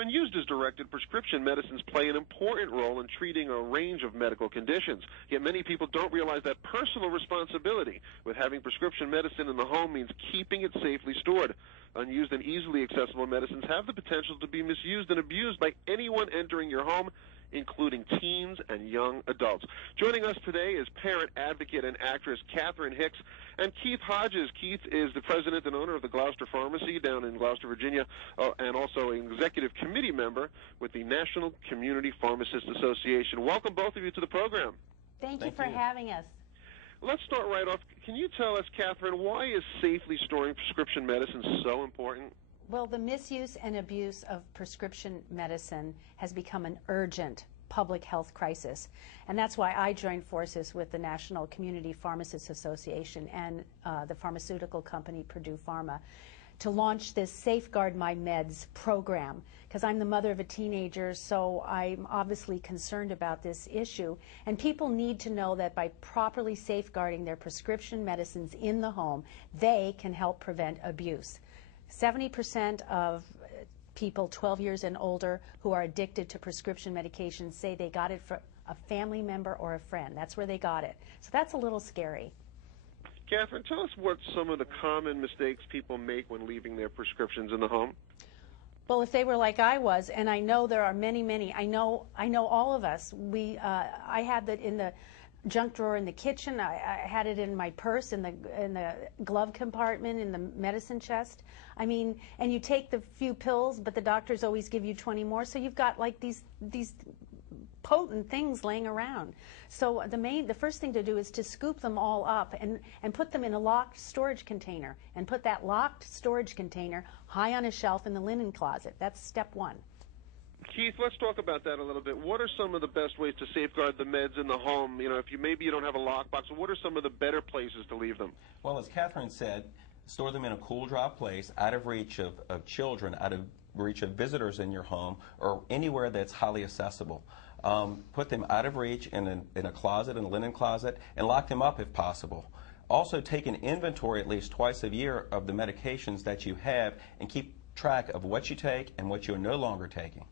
When used as directed, prescription medicines play an important role in treating a range of medical conditions. Yet many people don't realize that personal responsibility with having prescription medicine in the home means keeping it safely stored. Unused and easily accessible medicines have the potential to be misused and abused by anyone entering your home, including teens and young adults. Joining us today is parent advocate and actress Catherine Hicks and Keith Hodges. Keith is the president and owner of the Gloucester Pharmacy down in Gloucester, Virginia, and also an executive committee member with the National Community Pharmacists Association. Welcome, both of you, to the program. Thank you for having us. Let's start right off. Can you tell us, Catherine, why is safely storing prescription medicine so important? Well, the misuse and abuse of prescription medicine has become an urgent public health crisis, and that's why I joined forces with the National Community Pharmacists Association and the pharmaceutical company Purdue Pharma to launch this Safeguard My Meds program, because I'm the mother of a teenager, so I'm obviously concerned about this issue. And people need to know that by properly safeguarding their prescription medicines in the home, they can help prevent abuse. 70% of people 12 years and older who are addicted to prescription medications say they got it from a family member or a friend. That's where they got it. So that's a little scary. Catherine, tell us what some of the common mistakes people make when leaving their prescriptions in the home. Well, if they were like I was, and I know there are many, I know all of us. I had that in the junk drawer in the kitchen. I had it in my purse, in the glove compartment, in the medicine chest. I mean, and you take the few pills, but the doctors always give you 20 more, so you've got like these potent things laying around. So the first thing to do is to scoop them all up and put them in a locked storage container, and put that locked storage container high on a shelf in the linen closet. That's step one. Keith, let's talk about that a little bit. What are some of the best ways to safeguard the meds in the home? You know, if maybe you don't have a lockbox, what are some of the better places to leave them? Well, as Catherine said, store them in a cool, dry place, out of reach of children, out of reach of visitors in your home, or anywhere that's highly accessible. Put them out of reach in a closet, in a linen closet, and lock them up if possible. Also, take an inventory at least twice a year of the medications that you have, and keep track of what you take and what you are no longer taking.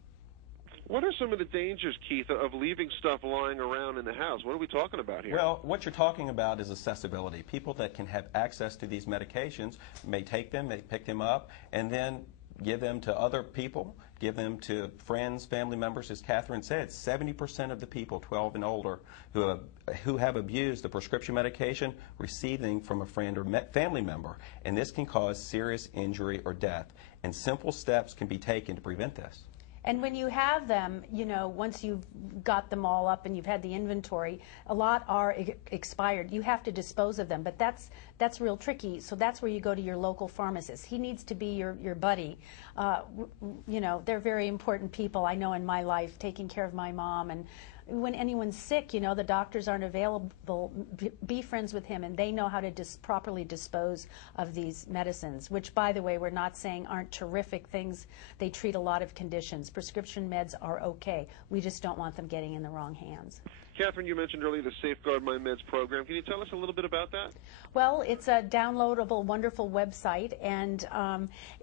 What are some of the dangers, Keith, of leaving stuff lying around in the house? What are we talking about here? Well, what you're talking about is accessibility. People that can have access to these medications may take them, may pick them up, and then give them to other people, give them to friends, family members. As Catherine said, 70% of the people 12 and older who have abused the prescription medication receive them from a friend or family member, and this can cause serious injury or death. And simple steps can be taken to prevent this. And when you have them, you know, once you've got them all up and you've had the inventory, a lot are expired. You have to dispose of them, but that's real tricky. So that's where you go to your local pharmacist. He needs to be your buddy. You know, they're very important people. I know in my life, taking care of my mom, and when anyone's sick, you know, the doctors aren't available, be friends with him, and they know how to properly dispose of these medicines, which, by the way, we're not saying aren't terrific things. They treat a lot of conditions. Prescription meds are okay. We just don't want them getting in the wrong hands. Catherine, you mentioned earlier the Safeguard My Meds program. Can you tell us a little bit about that? Well, it's a downloadable, wonderful website, and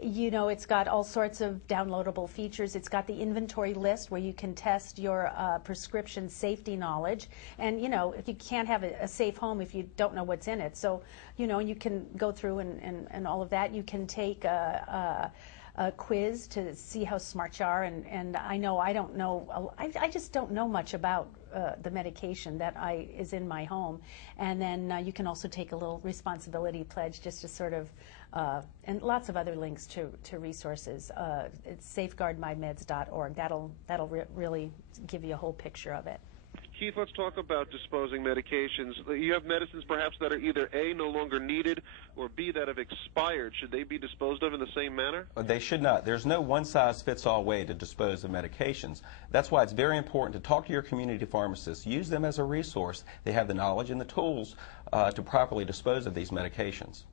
you know, it's got all sorts of downloadable features. It's got the inventory list where you can test your prescription safety knowledge, and you know, if you can't have a safe home if you don't know what's in it. So, you know, you can go through and all of that. You can take a quiz to see how smart you are, and I know I don't know, I just don't know much about the medication that is in my home, and then you can also take a little responsibility pledge just to sort of, and lots of other links to resources. It's safeguardmymeds.org. That'll really give you a whole picture of it. Keith, let's talk about disposing medications. You have medicines perhaps that are either A, no longer needed, or B, that have expired. Should they be disposed of in the same manner? They should not. There's no one-size-fits-all way to dispose of medications. That's why it's very important to talk to your community pharmacist. Use them as a resource. They have the knowledge and the tools to properly dispose of these medications.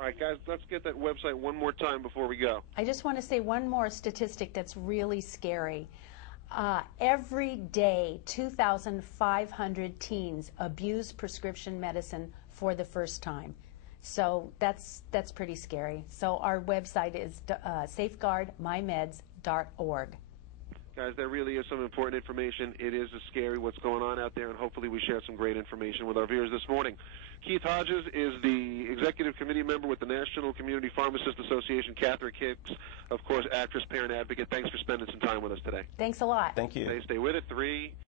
All right, guys, let's get that website one more time before we go. I just want to say one more statistic that's really scary. Every day, 2,500 teens abuse prescription medicine for the first time. So that's pretty scary. So our website is safeguardmymeds.org. Guys, there really is some important information. It is scary what's going on out there, and hopefully we share some great information with our viewers this morning. Keith Hodges is the executive committee member with the National Community Pharmacist Association. Catherine Hicks, of course, actress, parent advocate. Thanks for spending some time with us today. Thanks a lot. Thank you. Stay with it. 3.